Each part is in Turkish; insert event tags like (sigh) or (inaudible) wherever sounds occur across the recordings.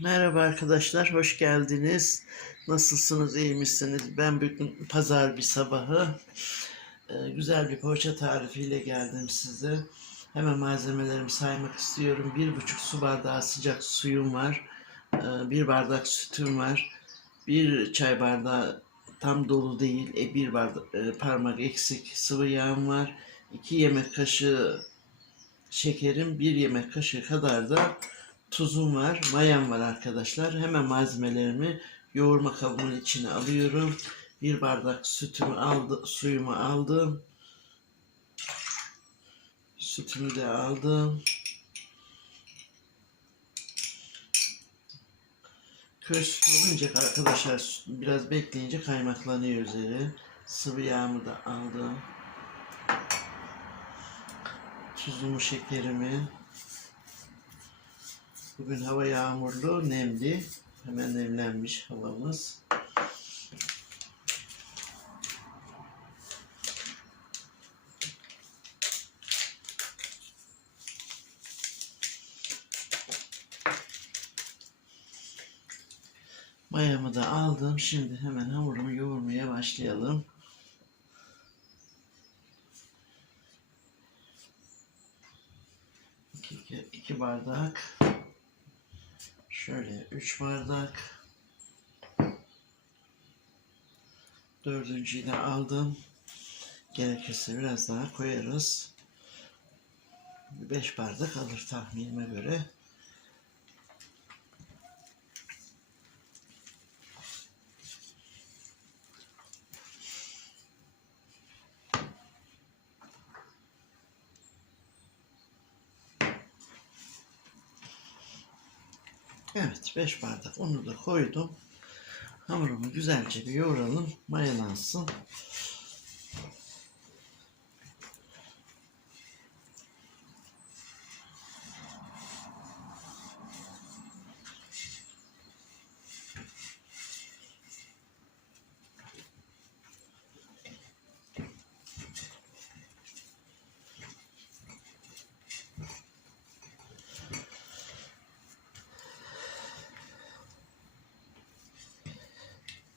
Merhaba arkadaşlar, hoş geldiniz. Nasılsınız, iyi misiniz? Ben bugün pazar bir sabahı e, güzel bir poğaça tarifiyle geldim size. Hemen malzemelerimi saymak istiyorum. Bir buçuk su bardağı sıcak suyum var. E, bir bardak sütüm var. Bir çay bardağı tam dolu değil, e, bir bardak e, parmak eksik sıvı yağım var. İki yemek kaşığı şekerim, bir yemek kaşığı kadar da tuzum var, mayam var arkadaşlar. Hemen malzemelerimi yoğurma kabımın içine alıyorum. Bir bardak sütümü aldı, suyumu aldım. Sütümü de aldım. Köy sütü olunca arkadaşlar biraz bekleyince kaymaklanıyor üzeri. Sıvı yağımı da aldım. Tuzumu, şekerimi. Bugün hava yağmurlu, nemli. Hemen nemlenmiş havamız. Mayamı da aldım. Şimdi hemen hamurumu yoğurmaya başlayalım. İki, iki, bardak. Şöyle üç bardak. Dördüncüyü de aldım. Gerekirse biraz daha koyarız. Beş bardak alır tahminime göre. Evet 5 bardak unu da koydum. Hamurumu güzelce bir yoğuralım. Mayalansın.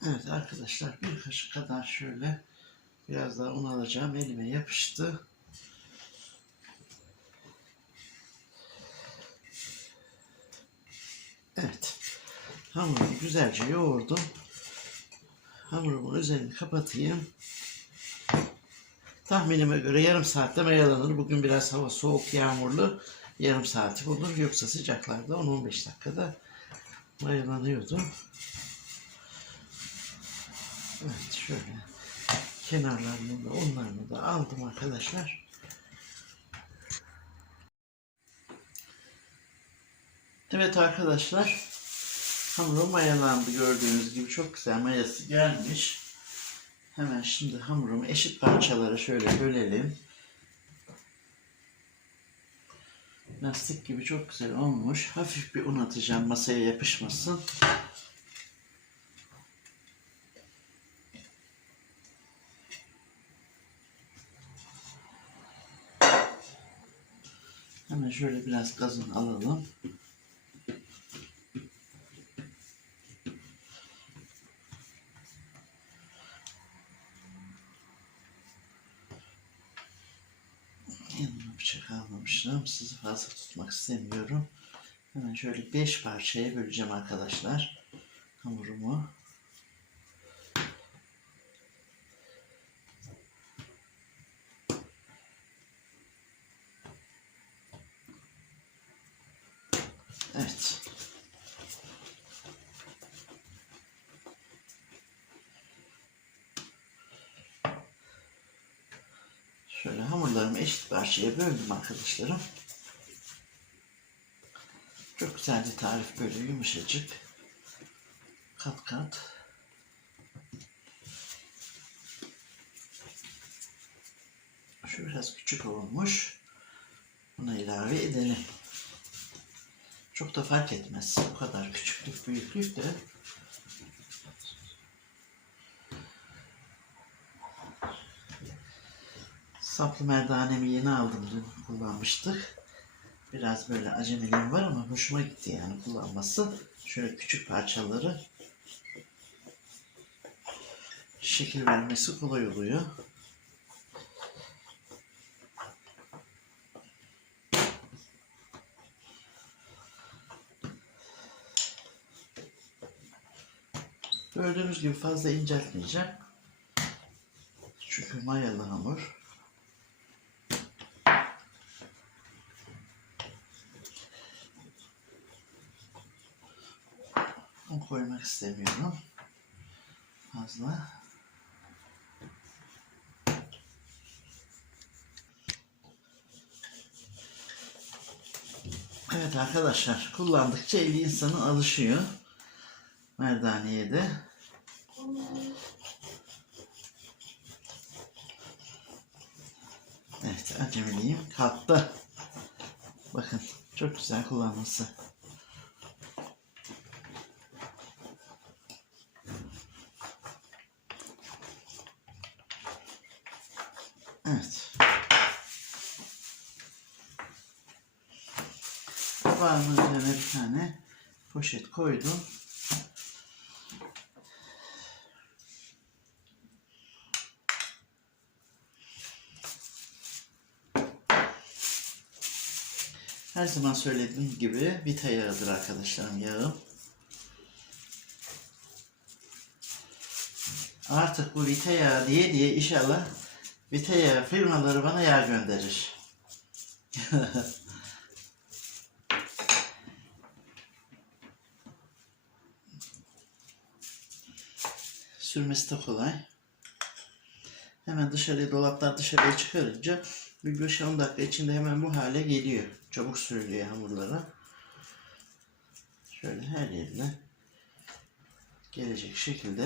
Evet arkadaşlar bir kaşık kadar şöyle biraz daha un alacağım. Elime yapıştı. Evet. Hamurumu güzelce yoğurdum. Hamurumun üzerini kapatayım. Tahminime göre yarım saatte mayalanır. Bugün biraz hava soğuk, yağmurlu. Yarım saati bulur. Yoksa sıcaklarda 10-15 dakikada mayalanıyordu. Evet şöyle kenarlarını da onlarını da aldım arkadaşlar. Evet arkadaşlar hamurum mayalandı gördüğünüz gibi çok güzel mayası gelmiş. Hemen şimdi hamurumu eşit parçalara şöyle bölelim. Lastik gibi çok güzel olmuş. Hafif bir un atacağım masaya yapışmasın. Hemen şöyle biraz gazını alalım. Yanıma bıçak almamışım. Sizi fazla tutmak istemiyorum. Hemen şöyle 5 parçaya böleceğim arkadaşlar. Hamurumu. Evet. Şöyle hamurlarımı eşit parçaya böldüm arkadaşlarım. Çok güzel bir tarif böyle yumuşacık. Kat kat. Şu biraz küçük olmuş. Buna ilave edelim. Çok da fark etmez. O kadar küçüklük büyüklük de saplı merdanemi yeni aldım dün kullanmıştık. Biraz böyle acemiliğim var ama hoşuma gitti yani kullanması. Şöyle küçük parçaları şekil vermesi kolay oluyor. Gördüğünüz gibi fazla inceltmeyeceğim. Çünkü mayalı hamur. Un koymak istemiyorum. Fazla. Evet arkadaşlar kullandıkça eli insanın alışıyor. Merdaneye de. Evet acemiliğim kalktı. Bakın çok güzel kullanması. Evet. Tabağımın üzerine bir tane poşet koydum. Her zaman söylediğim gibi vita yağıdır arkadaşlarım yağım. Artık bu vita yağı diye diye inşallah vita yağı firmaları bana yağ gönderir. (laughs) Sürmesi de kolay. Hemen dışarıya dolaplar dışarıya çıkarınca bir 5-10 dakika içinde hemen bu hale geliyor. Çabuk sürülüyor hamurlara. Şöyle her yerine gelecek şekilde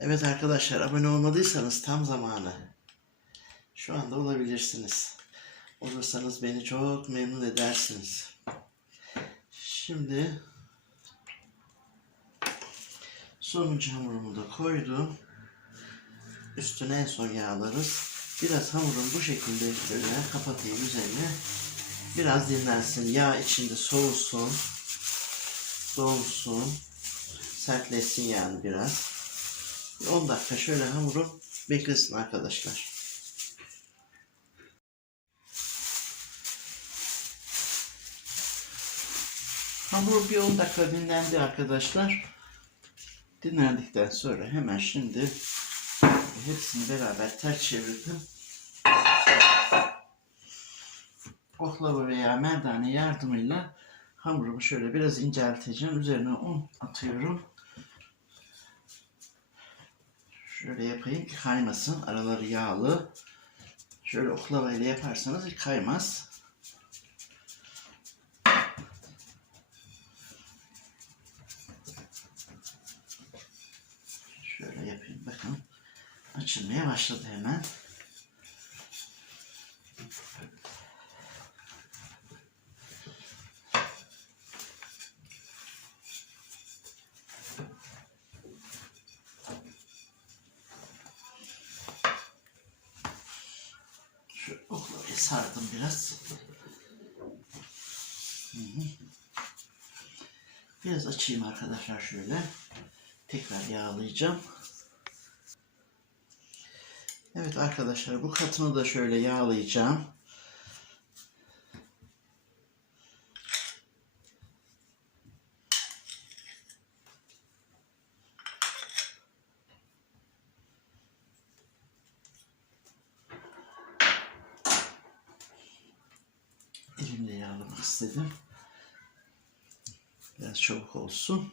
Evet arkadaşlar abone olmadıysanız tam zamanı. Şu anda olabilirsiniz. Olursanız beni çok memnun edersiniz. Şimdi sonuncu hamurumu da koydum. Üstüne en son yağlarız. Biraz hamurun bu şekilde şöyle kapatayım üzerine. Biraz dinlensin. Yağ içinde soğusun. Donsun sertleşsin yani biraz. Bir 10 dakika şöyle hamuru beklesin arkadaşlar. Hamur bir 10 dakika dinlendi arkadaşlar. Dinlendikten sonra hemen şimdi hepsini beraber ters çevirdim. Oklava veya merdane yardımıyla hamurumu şöyle biraz incelteceğim. Üzerine un atıyorum. Şöyle yapayım ki kaymasın. Araları yağlı. Şöyle oklava ile yaparsanız kaymaz. Şöyle yapayım bakın. Açılmaya başladı hemen. Şu oklavayı sardım biraz. Biraz açayım arkadaşlar şöyle. Tekrar yağlayacağım. Evet arkadaşlar bu katını da şöyle yağlayacağım. Elimle yağlamak istedim. Biraz çabuk olsun.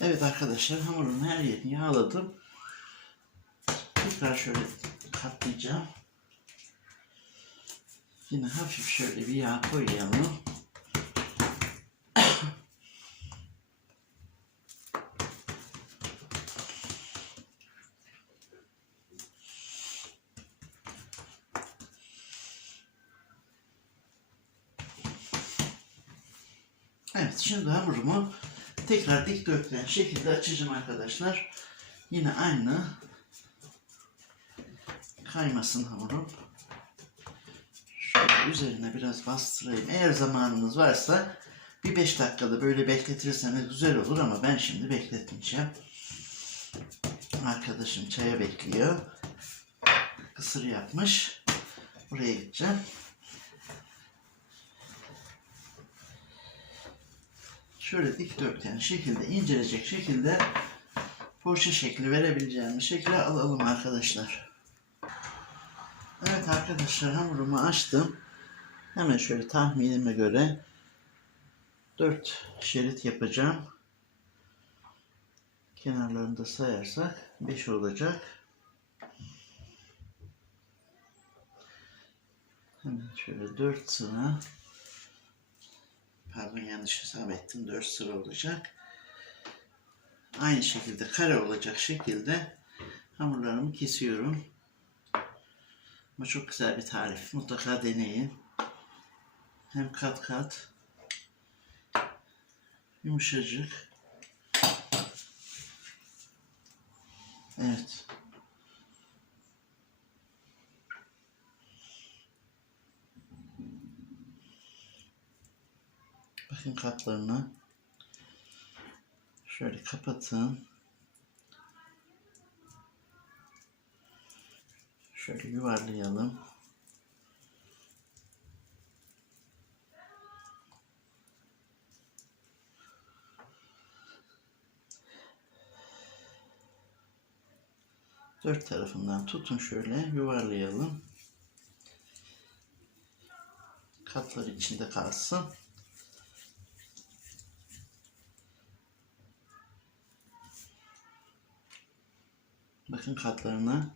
Evet arkadaşlar hamurun her yerini yağladım. Tekrar şöyle katlayacağım. Yine hafif şöyle bir yağ koyalım. Evet şimdi hamurumu tekrar dikdörtgen şekilde açacağım arkadaşlar. Yine aynı kaymasın hamurum. Şöyle üzerine biraz bastırayım. Eğer zamanınız varsa bir 5 dakikada böyle bekletirseniz güzel olur ama ben şimdi bekletmeyeceğim. Arkadaşım çaya bekliyor. Kısır yapmış. Buraya gideceğim. Şöyle dikdörtgen şekilde incelecek şekilde poğaça şekli verebileceğim şekilde alalım arkadaşlar. Evet arkadaşlar hamurumu açtım. Hemen şöyle tahminime göre 4 şerit yapacağım. Kenarlarını da sayarsak 5 olacak. Hemen şöyle 4 sıra pardon yanlış hesap ettim 4 sıra olacak. Aynı şekilde kare olacak şekilde hamurlarımı kesiyorum. Ama çok güzel bir tarif. Mutlaka deneyin. Hem kat kat yumuşacık. Evet. Bakın katlarını şöyle kapatın. Şöyle yuvarlayalım. Dört tarafından tutun şöyle yuvarlayalım. Katlar içinde kalsın. Bakın katlarına.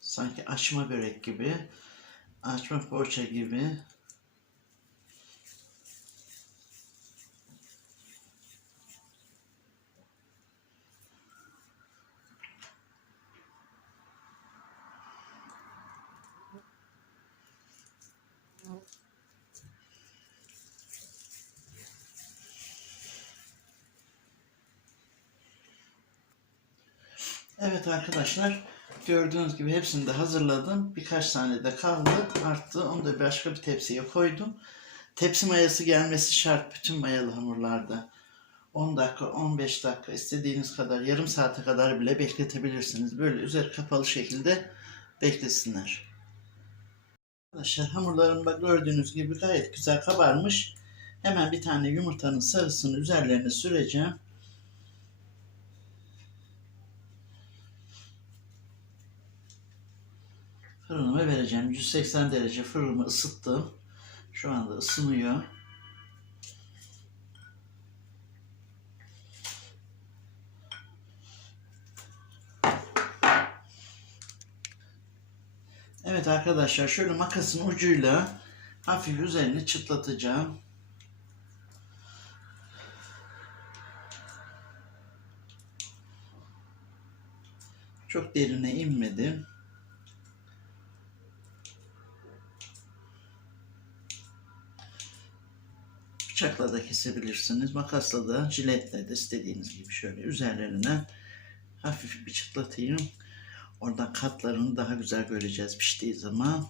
Sanki açma börek gibi, açma poğaça gibi Evet arkadaşlar gördüğünüz gibi hepsini de hazırladım. Birkaç tane de kaldı arttı. Onu da başka bir tepsiye koydum. Tepsi mayası gelmesi şart bütün mayalı hamurlarda. 10 dakika, 15 dakika istediğiniz kadar yarım saate kadar bile bekletebilirsiniz. Böyle üzeri kapalı şekilde beklesinler. Arkadaşlar hamurlarım bak gördüğünüz gibi gayet güzel kabarmış. Hemen bir tane yumurtanın sarısını üzerlerine süreceğim. Fırınıma vereceğim. 180 derece fırınımı ısıttım. Şu anda ısınıyor. Evet arkadaşlar şöyle makasın ucuyla hafif üzerini çıtlatacağım. Çok derine inmedim. Bıçakla da kesebilirsiniz. Makasla da, jiletle de istediğiniz gibi şöyle üzerlerine hafif bir çıtlatayım. Oradan katlarını daha güzel göreceğiz piştiği zaman.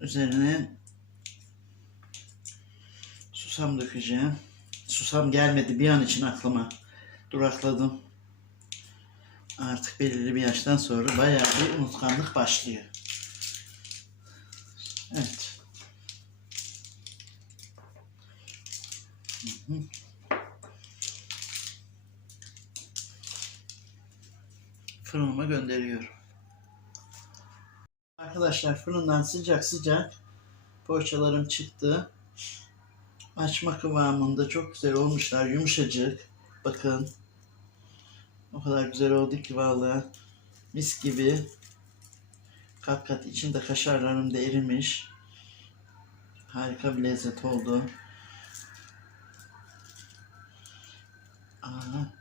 Üzerine susam dökeceğim. Susam gelmedi bir an için aklıma. Durakladım. Artık belirli bir yaştan sonra bayağı bir unutkanlık başlıyor. Evet. Hı. Fırınıma gönderiyorum. Arkadaşlar fırından sıcak sıcak poğaçalarım çıktı. Açma kıvamında çok güzel olmuşlar. Yumuşacık. Bakın. O kadar güzel oldu ki vallahi. Mis gibi. Kat kat içinde kaşarlarım da erimiş. Harika bir lezzet oldu. Aha.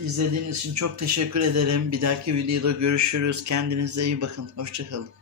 İzlediğiniz için çok teşekkür ederim. Bir dahaki videoda görüşürüz. Kendinize iyi bakın. Hoşçakalın.